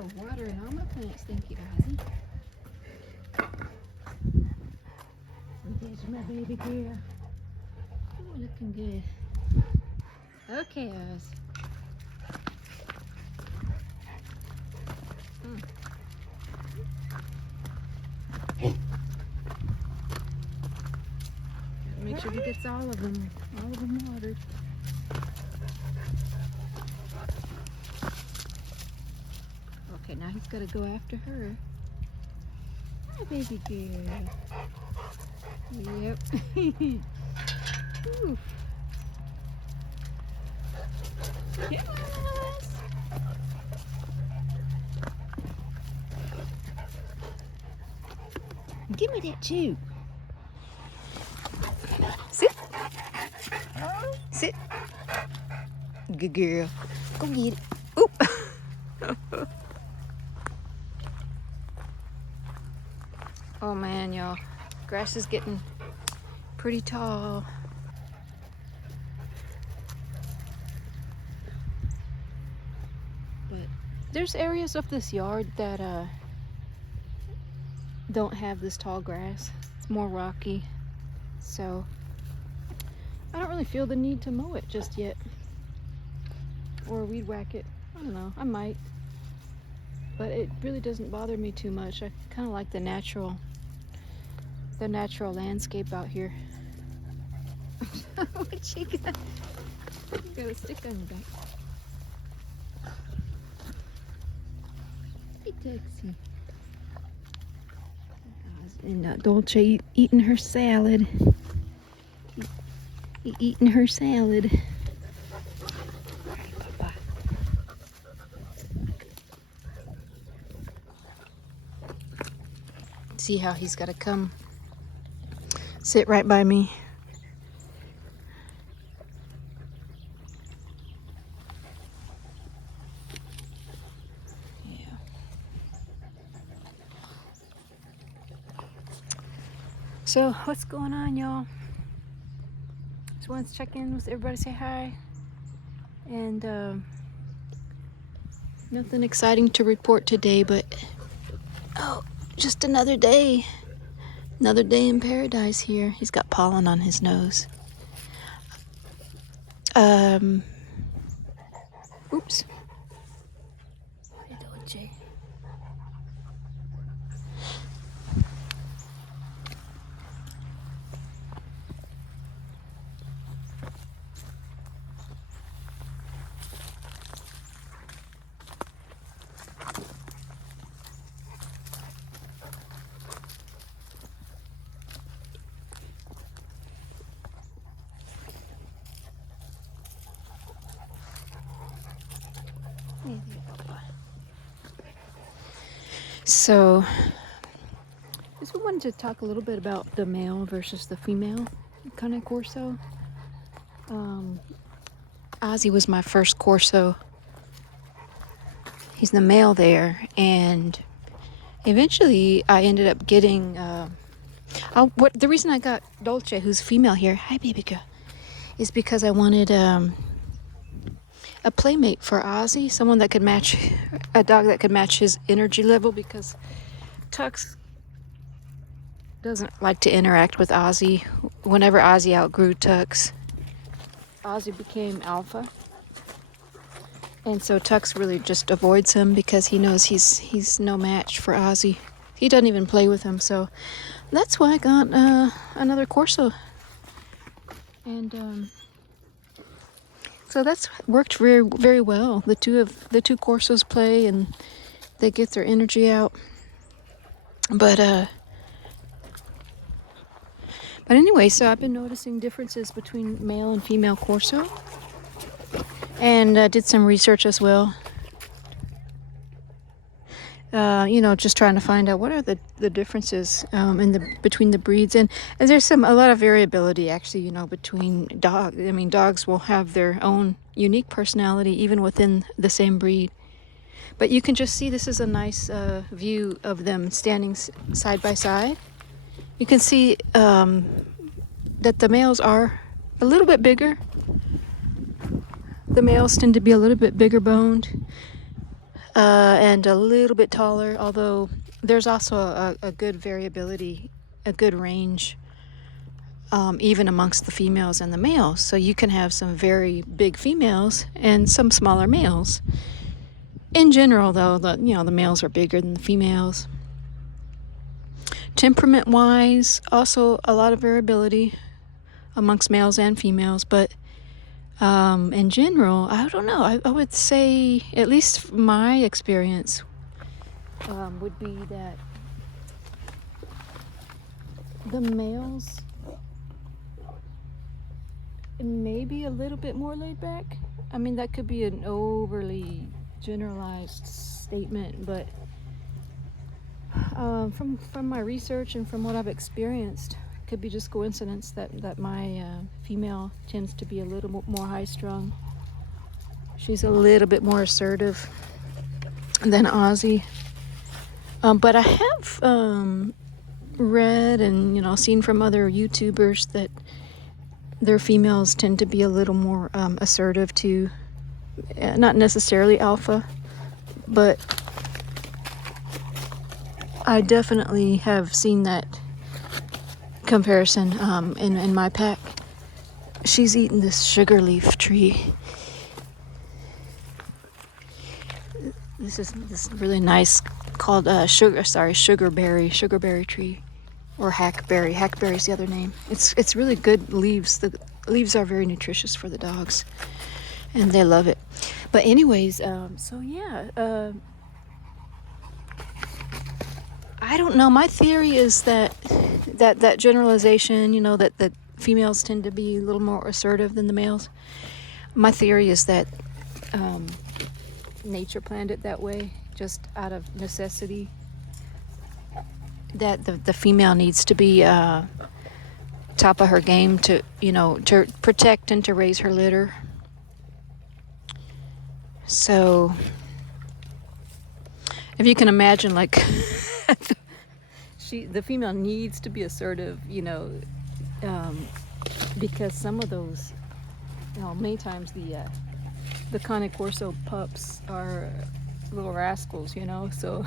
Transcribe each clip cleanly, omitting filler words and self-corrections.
Oh, watering all my plants. Thank you, Ozzy. There's my baby girl. Oh, looking good. Okay, Oz. Make sure he gets all of them watered. Okay, now he's got to go after her. Hi, baby girl. Yep. Oof. Yes. Give me that chew. Sit. Sit. Good girl. Go get it. Oop. Oh man, y'all. Grass is getting pretty tall. But there's areas of this yard that don't have this tall grass. It's more rocky. So I don't really feel the need to mow it just yet. Or weed whack it. I don't know. I might. But it really doesn't bother me too much. I kind of like the natural landscape out here. What you got? You got a stick on your back. Hey, Dexy. And Dolce eating her salad. Eating her salad. Alright, Papa. See how he's got to come sit right by me. Yeah. So what's going on, y'all? Just wanted to check in with everybody, say hi. And nothing exciting to report today, but just another day. Another day in paradise here. He's got pollen on his nose. Oops. Hey, Dolce. So, just wanted to talk a little bit about the male versus the female kind of Corso. Ozzy was my first Corso. He's the male there, and eventually I ended up getting. The reason I got Dolce, who's female here, hi baby girl, is because I wanted a playmate for Ozzy, someone that could match, a dog that could match his energy level, because Tux doesn't like to interact with Ozzy. Whenever Ozzy outgrew Tux, Ozzy became alpha, and so Tux really just avoids him because he knows he's no match for Ozzy. He doesn't even play with him, so that's why I got another Corso, and so that's worked very, very well. The two Corsos play and they get their energy out. But anyway, so I've been noticing differences between male and female Corso, and did some research as well. Just trying to find out what are the differences between the breeds, and there's a lot of variability actually, between dogs. I mean, dogs will have their own unique personality even within the same breed. But you can just see, this is a nice view of them standing side by side. You can see that the males are a little bit bigger. The males tend to be a little bit bigger boned. and a little bit taller, although there's also a good variability, a good range, even amongst the females and the males. So you can have some very big females and some smaller males. In general, though, the males are bigger than the females. Temperament-wise, also a lot of variability amongst males and females, but in general, I don't know. I would say, at least my experience, would be that the males may be a little bit more laid back. I mean, that could be an overly generalized statement, but from my research and from what I've experienced, it could be just coincidence that my female tends to be a little more high-strung. She's a little bit more assertive than Ozzy. But I have read and seen from other YouTubers that their females tend to be a little more assertive too. Not necessarily alpha, but I definitely have seen that comparison in my pack. She's eating this sugar leaf tree. This is this really nice called sugarberry tree, or hackberry. Hackberry's the other name. It's really good leaves. The leaves are very nutritious for the dogs, and they love it. But anyways, so yeah, I don't know. My theory is that generalization, that females tend to be a little more assertive than the males. My theory is that nature planned it that way, just out of necessity. That the female needs to be top of her game to protect and to raise her litter. So if you can imagine, like, the female needs to be assertive, because some of those, many times the CORSO pups are little rascals, so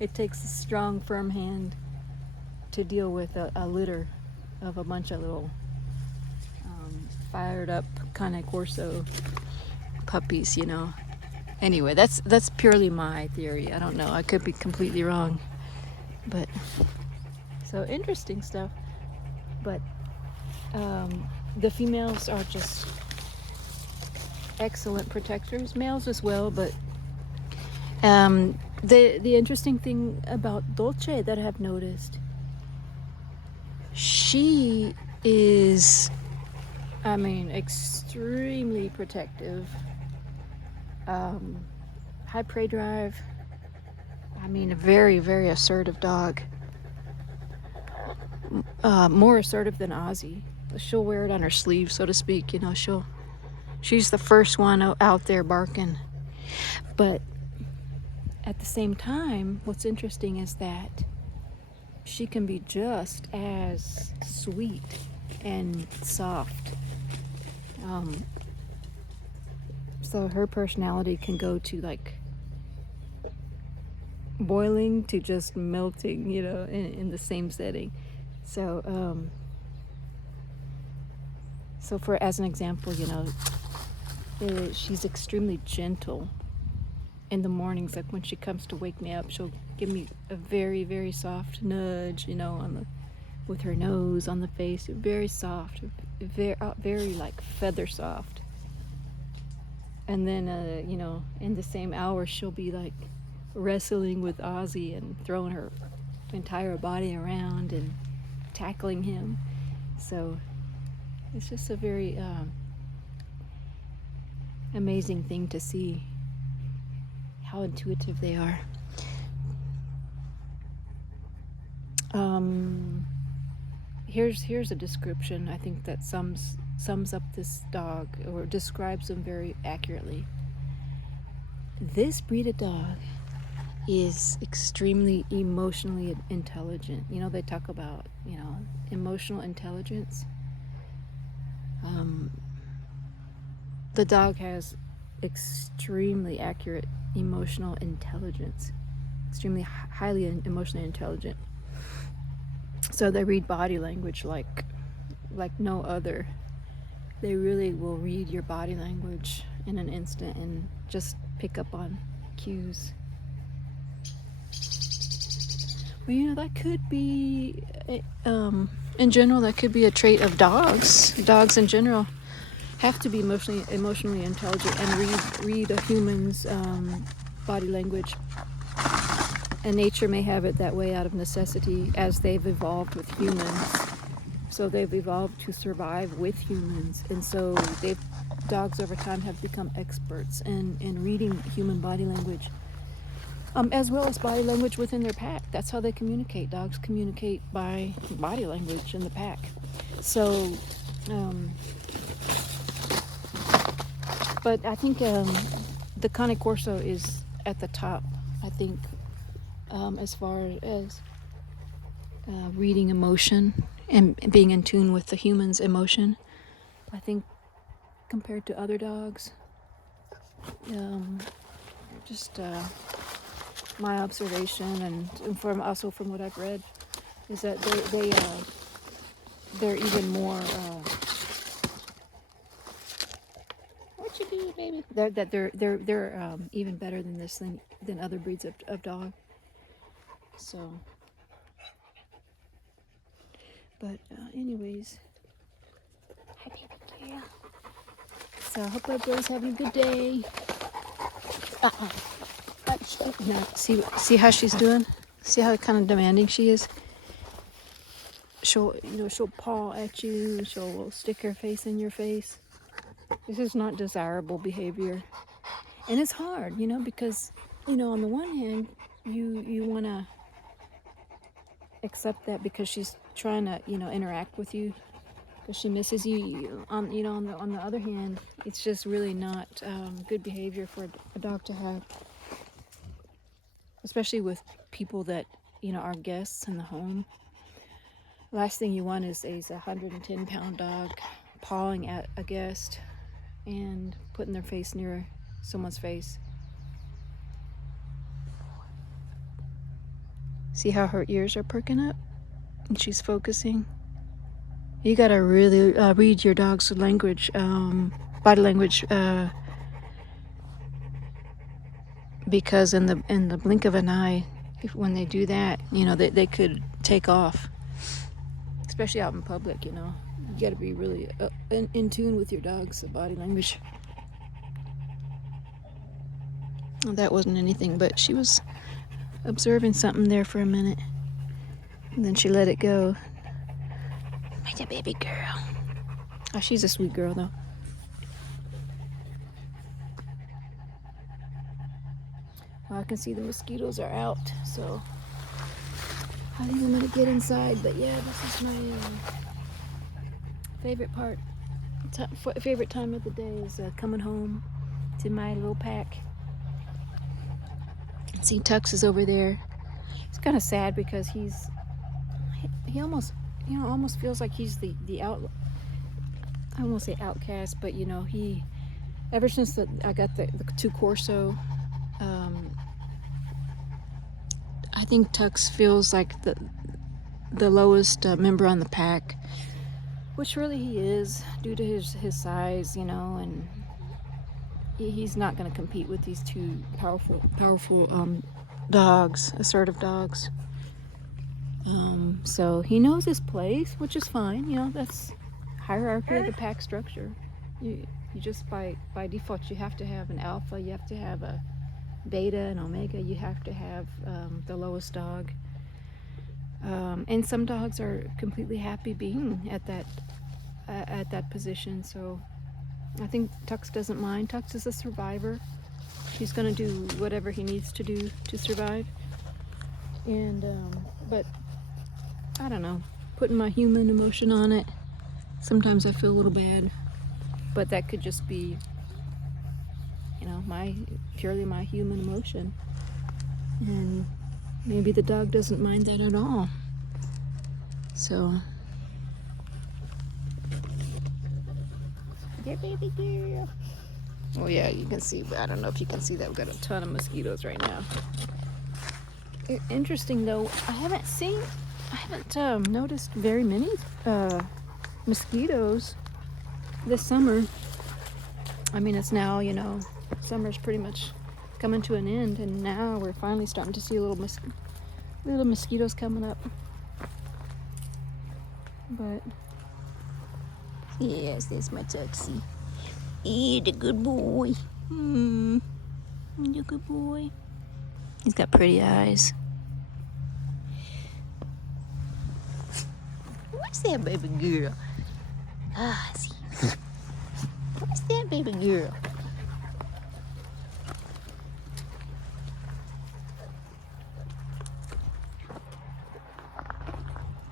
it takes a strong, firm hand to deal with a litter of a bunch of little fired up CORSO puppies, Anyway, that's purely my theory. I don't know. I could be completely wrong. But so interesting stuff. But the females are just excellent protectors, males as well. But the interesting thing about Dolce that I've noticed, she is, extremely protective. High prey drive. A very, very assertive dog. More assertive than Ozzy. She'll wear it on her sleeve, so to speak. She's the first one out there barking. But at the same time, what's interesting is that she can be just as sweet and soft. So her personality can go to like boiling to just melting, in the same setting. So, as an example, she's extremely gentle in the mornings. Like when she comes to wake me up, she'll give me a very, very soft nudge, with her nose on the face, very soft, very like feather soft. And then, in the same hour, she'll be like wrestling with Ozzy and throwing her entire body around and tackling him. So it's just a very amazing thing to see how intuitive they are. Here's a description I think that sums up this dog, or describes him very accurately. This breed of dog is extremely emotionally intelligent. They talk about, emotional intelligence. The dog has extremely accurate emotional intelligence, extremely highly emotionally intelligent. So they read body language like no other. They really will read your body language in an instant and just pick up on cues. Well, you know, that could be, in general, that could be a trait of dogs. Dogs in general have to be emotionally intelligent and read a human's body language. And nature may have it that way out of necessity as they've evolved with humans. So they've evolved to survive with humans. And so dogs over time have become experts in reading human body language. As well as body language within their pack. That's how they communicate. Dogs communicate by body language in the pack. So, but I think the Cane Corso is at the top, I think, as far as reading emotion and being in tune with the human's emotion. I think compared to other dogs, just my observation and from what I've read is that they're even more what you do, baby? They're even better than this than other breeds of dog. So, but anyways, hi baby girl. So I hope everybody's having a good day. Now, see how she's doing? See how kind of demanding she is? She'll paw at you, she'll stick her face in your face. This is not desirable behavior. And it's hard, because, on the one hand, you want to accept that because she's trying to, interact with you, because she misses you. On the other hand, it's just really not good behavior for a dog to have. Especially with people that, are guests in the home. Last thing you want is a 110-pound dog pawing at a guest and putting their face near someone's face. See how her ears are perking up? And she's focusing. You gotta really read your dog's language, body language, because in the blink of an eye, when they do that, they could take off. Especially out in public, you got to be really in tune with your dog's body language. Well, that wasn't anything, but she was observing something there for a minute, and then she let it go. My baby girl. Oh, she's a sweet girl, though. Well, I can see the mosquitoes are out, so I think I'm gonna get inside. But yeah, this is my favorite favorite time of the day is coming home to my little pack. See, Tux is over there. It's kind of sad because he almost feels like he's the I won't say outcast, but he ever since I got the 2 CORSO, I think Tux feels like the lowest member on the pack, which really he is due to his size, and he's not going to compete with these 2 powerful dogs, assertive dogs. So he knows his place, which is fine. That's hierarchy of the pack structure. You just by default you have to have an alpha, you have to have a beta and omega, you have to have the lowest dog. And some dogs are completely happy being at that position. So I think Tux doesn't mind. Tux is a survivor. He's going to do whatever he needs to do to survive. And but I don't know, putting my human emotion on it, sometimes I feel a little bad, but that could just be purely my human emotion, and maybe the dog doesn't mind that at all. So yeah, baby girl. Well, yeah, you can see, but I don't know if you can see that. We've got a ton of mosquitoes right now. Interesting though, I haven't noticed very many mosquitoes this summer. I mean, it's now, summer's pretty much coming to an end, and now we're finally starting to see little mosquitoes coming up. But yes, there's my Tuxie. He's a good boy. He's a good boy. He's got pretty eyes. What's that, baby girl? Ozzy. What's that, baby girl?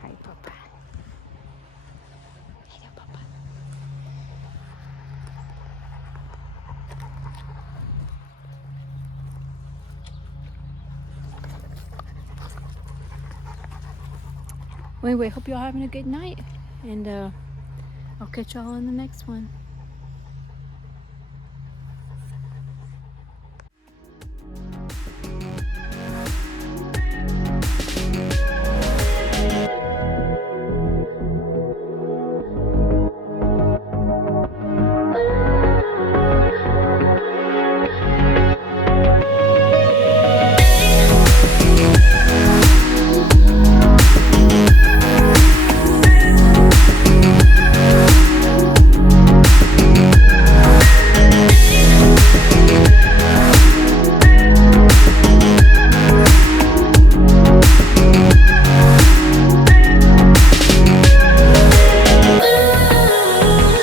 Hi, Papa. Hello, Papa. Well, anyway, hope y'all having a good night, and I'll catch y'all in the next one.